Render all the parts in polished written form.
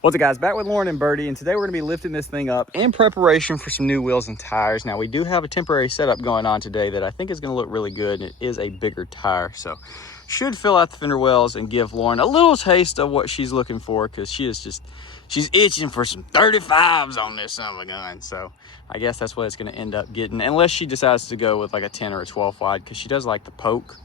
What's up, guys? Back with Lauren and Birdie, and today we're going to be lifting this thing up in preparation for some new wheels and tires. Now, we do have a temporary setup going on today that I think is going to look really good, and it is a bigger tire, so should fill out the fender wells and give Lauren a little taste of what she's looking for, because she's itching for some 35s on this son of a gun. So I guess that's what it's going to end up getting, unless she decides to go with like a 10 or a 12 wide, because she does like the poke.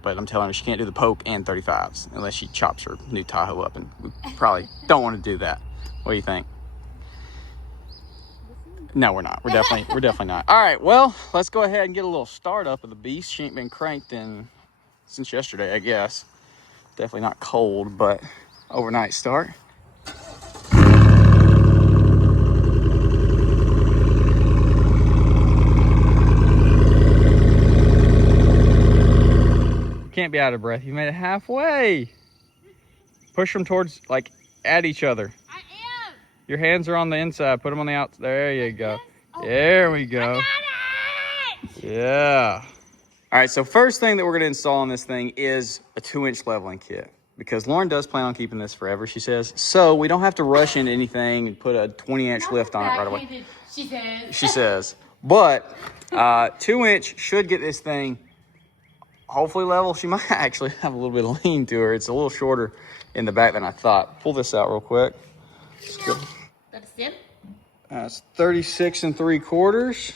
But I'm telling her she can't do the poke and 35s unless she chops her new Tahoe up, and we probably don't want to do that. What do you think? No, we're not. We're definitely not. All right, well, let's go ahead and get a little start up of the beast. She ain't been cranked since yesterday, I guess. Definitely not cold, but overnight start. Can't be out of breath. You made it halfway. Push them towards, like, at each other. I am. Your hands are on the inside. Put them on the outside. There you go. Oh, there we go. I got it! Yeah. All right, so first thing that we're going to install on this thing is a 2-inch leveling kit, because Lauren does plan on keeping this forever, she says. So we don't have to rush into anything and put a 20-inch lift on it right away. She says. But 2-inch should get this thing hopefully level. She might actually have a little bit of lean to her. It's a little shorter in the back than I thought. Pull this out real quick. That's it. That's 36 3/4.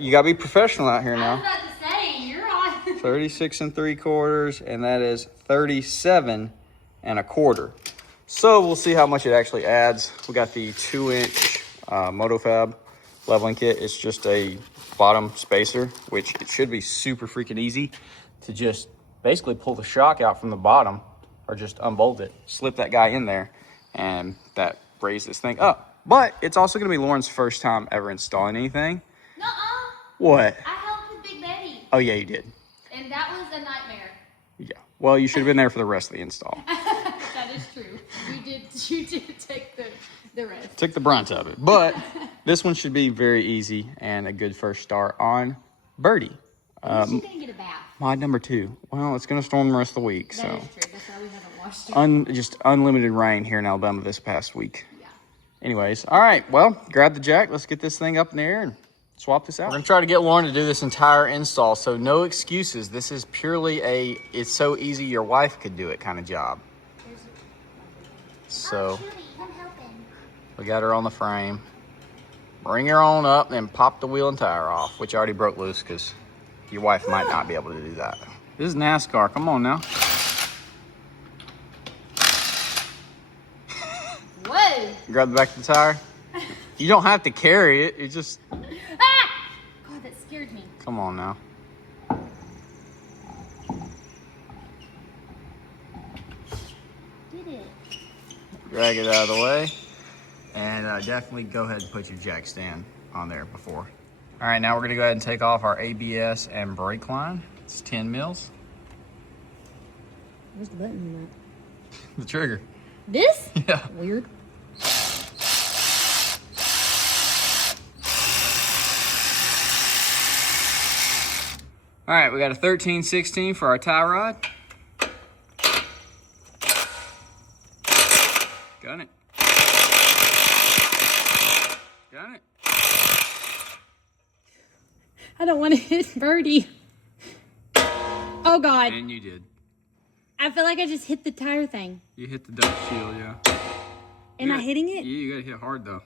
You gotta be professional out here now. I was about to say, you're on. 36 3/4, and that is 37 1/4. So we'll see how much it actually adds. We got the 2-inch MotoFab leveling kit. It's just a bottom spacer, which it should be super freaking easy to just basically pull the shock out from the bottom, or just unbolt it, slip that guy in there, and that raise this thing up. But it's also going to be Lauren's first time ever installing anything. Nuh-uh. What? I helped with Big Betty. Oh yeah, you did. And that was a nightmare. Yeah. Well, you should have been there for the rest of the install. That is true. You did take the rest. Took the brunt of it. But this one should be very easy and a good first start on Birdie. She's gonna get a bath. Mod number 2. Well, it's going to storm the rest of the week. That so is true. That's why we haven't washed it. Just unlimited rain here in Alabama this past week. Yeah. Anyways, all right. Well, grab the jack. Let's get this thing up in the air and swap this out. We're going to try to get Lauren to do this entire install, so no excuses. This is purely it's so easy your wife could do it kind of job. So we got her on the frame. Bring her on up and pop the wheel and tire off, which I already broke loose because your wife might not be able to do that. This is NASCAR. Come on now. Whoa. Grab the back of the tire. You don't have to carry it. You just... Ah! God, that scared me. Come on now. Did it. Drag it out of the way. And definitely go ahead and put your jack stand on there before. All right, now we're gonna go ahead and take off our ABS and brake line. It's 10 mils. Where's the button on The trigger. that? This? Yeah. Weird. All right, we got a 13/16 for our tie rod. Got it. Got it. I don't want to hit Birdie. Oh, God. And you did. I feel like I just hit the tire thing. You hit the dust shield, yeah. Am I hitting it? Yeah, you gotta hit hard though.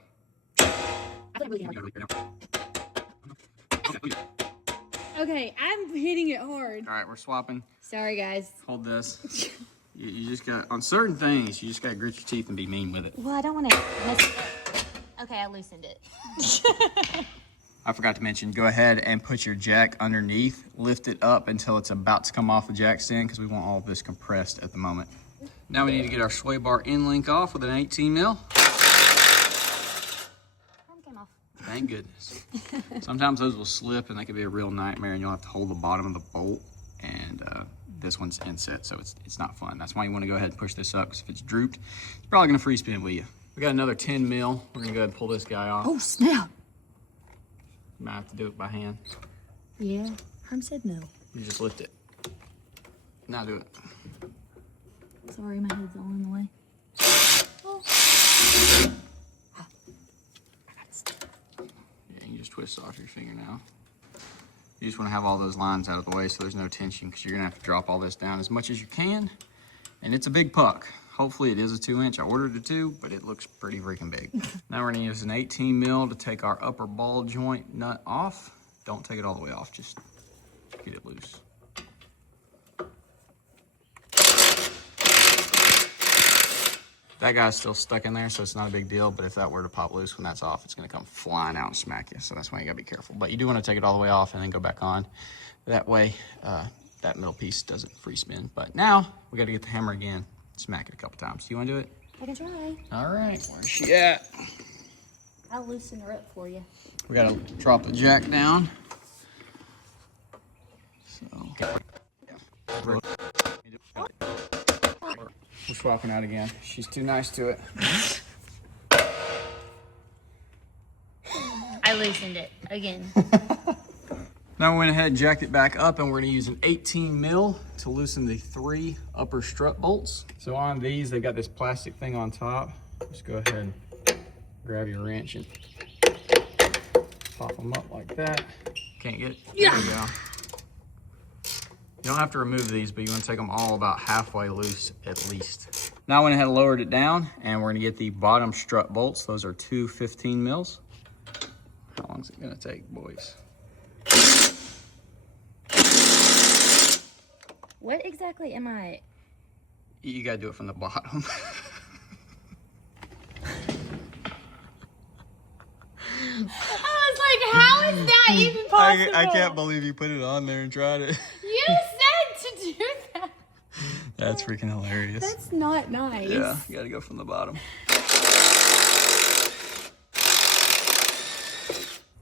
Okay, I'm hitting it hard. All right, we're swapping. Sorry, guys. Hold this. You just got, on certain things, you just gotta grit your teeth and be mean with it. Well, I don't want to mess it up. Okay, I loosened it. I forgot to mention, go ahead and put your jack underneath, lift it up until it's about to come off the jack stand, because we want all of this compressed at the moment. Now we need to get our sway bar end link off with an 18 mil. Came off. Thank goodness. Sometimes those will slip and they can be a real nightmare, and you'll have to hold the bottom of the bolt, and this one's inset, so it's not fun. That's why you want to go ahead and push this up, because if it's drooped, it's probably gonna free spin with you. We got another 10 mil. We're gonna go ahead and pull this guy off. Oh, snap. You might have to do it by hand. Yeah, Herm said no. You just lift it. Now do it. Sorry, my head's all in the way. Oh. twist off your finger now. You just want to have all those lines out of the way so there's no tension, because you're going to have to drop all this down as much as you can. And it's a big puck. Hopefully it is a 2-inch. I ordered a 2, but it looks pretty freaking big. Now we're going to use an 18 mil to take our upper ball joint nut off. Don't take it all the way off, just get it loose. That guy's still stuck in there, so it's not a big deal, but if that were to pop loose when that's off, it's gonna come flying out and smack you, so that's why you gotta be careful. But you do wanna take it all the way off and then go back on. That way, that middle piece doesn't free spin. But now, we gotta get the hammer again, smack it a couple times. Do you wanna do it? I can try. All right, where's she at? I'll loosen her up for you. We gotta drop the jack down. So. We're swapping out again. She's too nice to it. I loosened it again. Now we went ahead and jacked it back up, and we're gonna use an 18 mil to loosen the 3 upper strut bolts. So on these, they've got this plastic thing on top. Just go ahead and grab your wrench and pop them up like that. Can't get it? Yeah. There we go. You don't have to remove these, but you want to take them all about halfway loose at least. Now I went ahead and lowered it down, and we're going to get the bottom strut bolts. Those are 2 15 mils. How long is it going to take, boys? What exactly am I? You got to do it from the bottom. I was like, how is that even possible? I can't believe you put it on there and tried it. You said to do that. That's freaking hilarious. That's not nice. Yeah, you got to go from the bottom.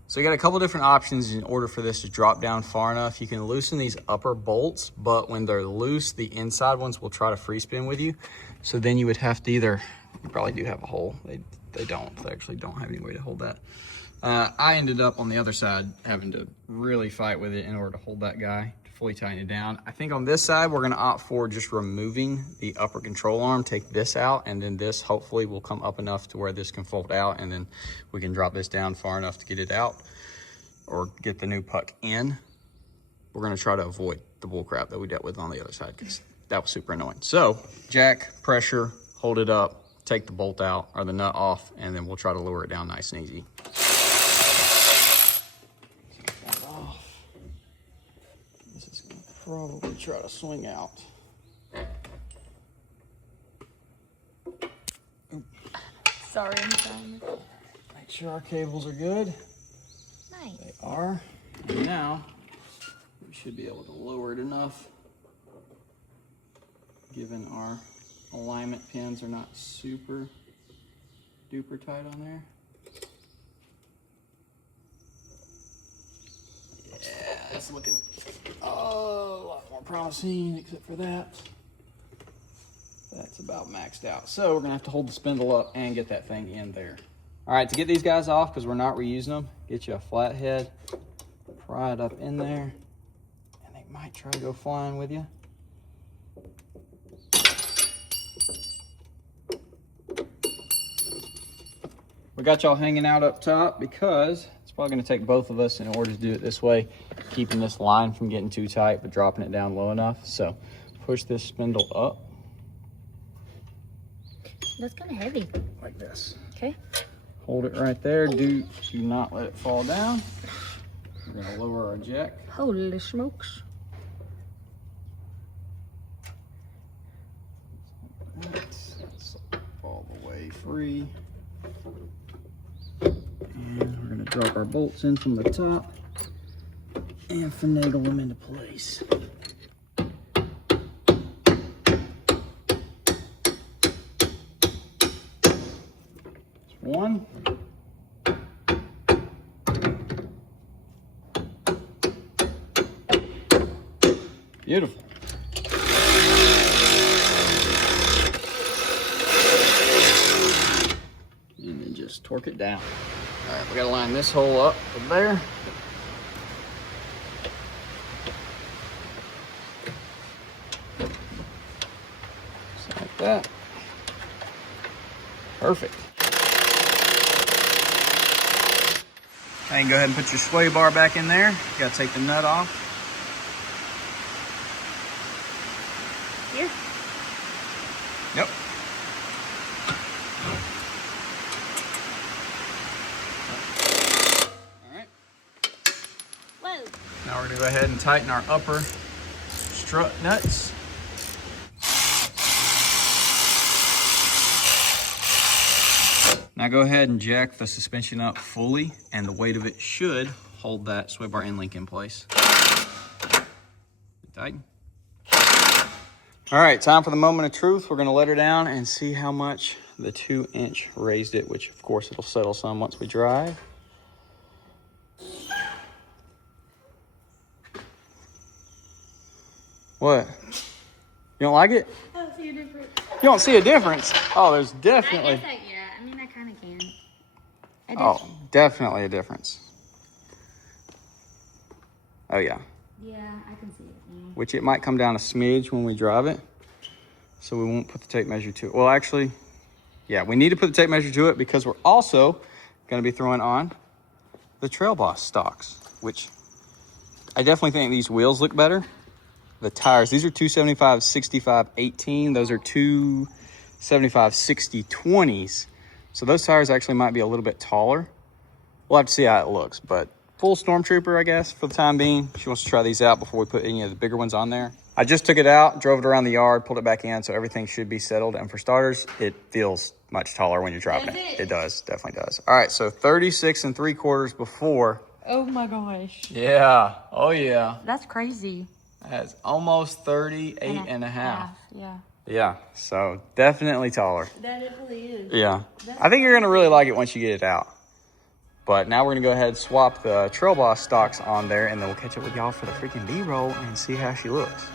So you got a couple different options in order for this to drop down far enough. You can loosen these upper bolts, but when they're loose, the inside ones will try to free spin with you. So then you would have to either, you probably do have a hole. They don't. They actually don't have any way to hold that. I ended up on the other side having to really fight with it in order to hold that guy, to fully tighten it down. I think on this side, we're gonna opt for just removing the upper control arm, take this out, and then this hopefully will come up enough to where this can fold out, and then we can drop this down far enough to get it out or get the new puck in. We're gonna try to avoid the bull crap that we dealt with on the other side, because that was super annoying. So jack, pressure, hold it up, take the bolt out or the nut off, and then we'll try to lower it down nice and easy. This is gonna probably try to swing out. Sorry, I'm trying. Make sure our cables are good. Nice. They are. And now we should be able to lower it enough, given our alignment pins are not super duper tight on there. Yeah, it's looking a lot more promising, except for that. That's about maxed out. So we're gonna have to hold the spindle up and get that thing in there. All right, to get these guys off, because we're not reusing them, get you a flathead, pry it up in there, and they might try to go flying with you. We got y'all hanging out up top because it's probably gonna take both of us in order to do it this way, keeping this line from getting too tight, but dropping it down low enough. So push this spindle up. That's kind of heavy. Like this. Okay. Hold it right there. Do not let it fall down. We're gonna lower our jack. Holy smokes. That's all the way free. And we're gonna drop our bolts in from the top and finagle them into place. One. Beautiful. And then just torque it down. All right, we gotta line this hole up from there. Just like that. Perfect. And go ahead and put your sway bar back in there. You gotta take the nut off. Here. Yep. All right. Whoa. Now we're gonna go ahead and tighten our upper strut nuts. Now go ahead and jack the suspension up fully, and the weight of it should hold that sway bar end link in place. Tighten. All right, time for the moment of truth. We're gonna let her down and see how much the 2-inch raised it, which of course it'll settle some once we drive. What? You don't like it? I don't see a difference. You don't see a difference? Oh, there's definitely. Yeah, I mean, I kind of can. Oh, definitely a difference. Oh yeah. Yeah, I can see it now. Which it might come down a smidge when we drive it. So we won't put the tape measure to it. Well, actually, yeah, we need to put the tape measure to it because we're also going to be throwing on the Trail Boss stocks, which I definitely think these wheels look better. The tires, these are 275 65 18. Those are 275 60 20s. So those tires actually might be a little bit taller. We'll have to see how it looks, but full Stormtrooper, I guess, for the time being. She wants to try these out before we put any of the bigger ones on there. I just took it out, drove it around the yard, pulled it back in, so everything should be settled. And for starters, it feels much taller when you're driving it. It does, definitely does. All right, so 36 3/4 before. Oh my gosh. Yeah, oh yeah. That's crazy. That's almost 38 and a half. Yeah. Yeah, so definitely taller. That definitely is. Yeah, I think you're gonna really like it once you get it out. But now we're gonna go ahead and swap the Trail Boss stocks on there, and then we'll catch up with y'all for the freaking B-roll and see how she looks.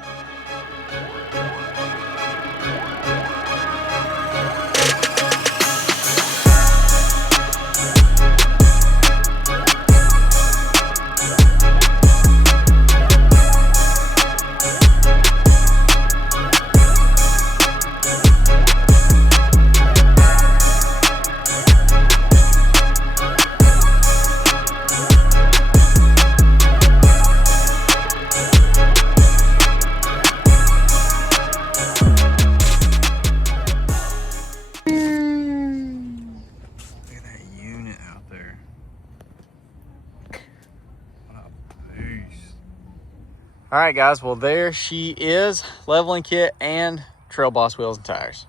All right, guys, well, there she is, leveling kit and Trail Boss wheels and tires.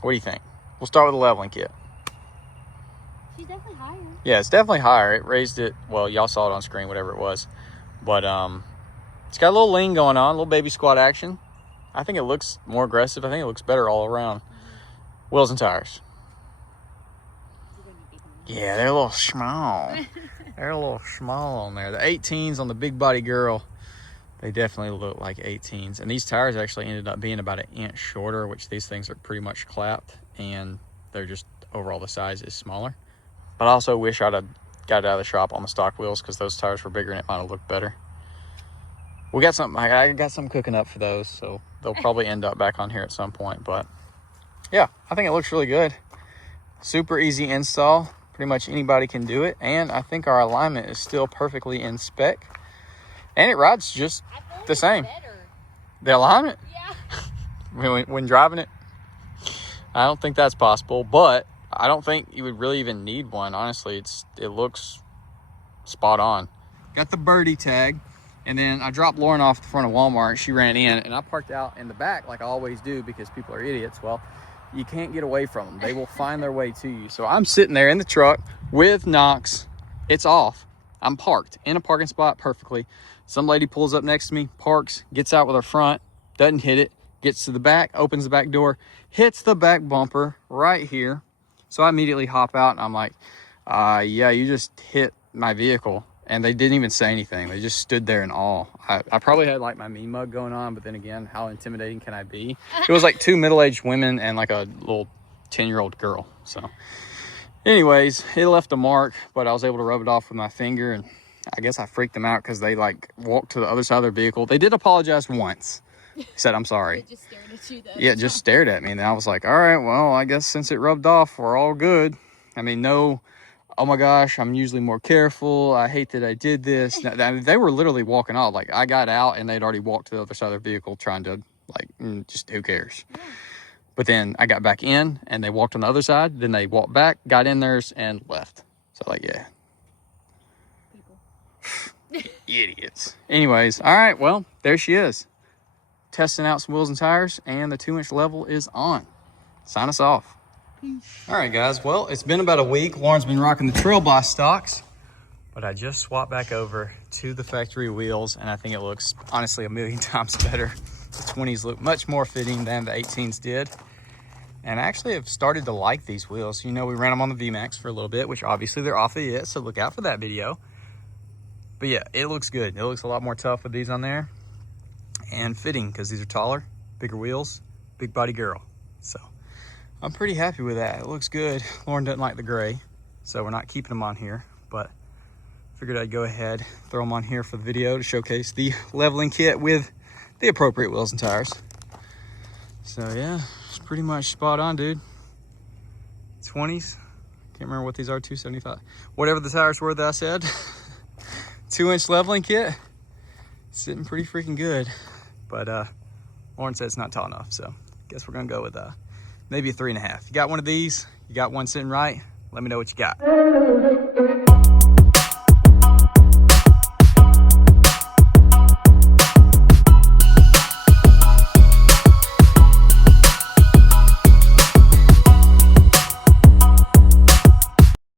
What do you think? We'll start with the leveling kit. She's definitely higher. Yeah, it's definitely higher. It raised it, well, y'all saw it on screen, whatever it was. But it's got a little lean going on, a little baby squat action. I think it looks more aggressive. I think it looks better all around. Wheels and tires. Yeah, they're a little small. They're a little small on there. The 18s on the big body girl, they definitely look like 18s. And these tires actually ended up being about 1 inch shorter, which these things are pretty much clapped, and they're just overall the size is smaller. But I also wish I'd have got it out of the shop on the stock wheels because those tires were bigger and it might have looked better. We got something, I got something cooking up for those, so they'll probably end up back on here at some point. But yeah, I think it looks really good. Super easy install. Pretty much anybody can do it. And I think our alignment is still perfectly in spec. And it rides just the same. Better. The alignment? Yeah. when driving it, I don't think that's possible, but I don't think you would really even need one. Honestly, it looks spot on. Got the birdie tag, and then I dropped Lauren off the front of Walmart. She ran in, and I parked out in the back like I always do because people are idiots. Well, you can't get away from them. They will find their way to you. So I'm sitting there in the truck with Knox. It's off. I'm parked in a parking spot perfectly. Some lady pulls up next to me, parks, gets out with her front, doesn't hit it, gets to the back, opens the back door, hits the back bumper right here. So I immediately hop out and I'm like, yeah, you just hit my vehicle. And they didn't even say anything. They just stood there in awe. I probably had like my me mug going on, but then again, how intimidating can I be? It was like 2 middle-aged women and like a little 10-year-old girl. So anyways, it left a mark, but I was able to rub it off with my finger, and I guess I freaked them out because they like walked to the other side of their vehicle. They did apologize once. Said, I'm sorry. They just stared at you though. Yeah, just stared at me. And I was like, all right, well, I guess since it rubbed off, we're all good. I mean, no oh my gosh, I'm usually more careful. I hate that I did this. They were literally walking off. Like, I got out and they'd already walked to the other side of their vehicle trying to, like, just who cares? Yeah. But then I got back in and they walked on the other side. Then they walked back, got in theirs, and left. So, like, yeah. Idiots. Anyways, all right, well, there she is. Testing out some wheels and tires, and the 2-inch level is on. Sign us off. All right, guys. Well, it's been about a week. Lauren's been rocking the Trail Boss stocks, but I just swapped back over to the factory wheels, and I think it looks, honestly, a million times better. The 20s look much more fitting than the 18s did. And I actually have started to like these wheels. You know, we ran them on the VMAX for a little bit, which obviously they're off of it, so look out for that video. But yeah, it looks good. It looks a lot more tough with these on there. And fitting, because these are taller, bigger wheels, big body girl. So I'm pretty happy with that. It looks good. Lauren doesn't like the gray, so we're not keeping them on here, but figured I'd go ahead, throw them on here for the video to showcase the leveling kit with the appropriate wheels and tires. So yeah, it's pretty much spot on, dude. 20s, can't remember what these are, 275. Whatever the tires were that I said. 2-inch leveling kit, sitting pretty freaking good. But Lauren said it's not tall enough, so guess we're gonna go with maybe a 3.5. You got one of these, you got one sitting right, let me know what you got.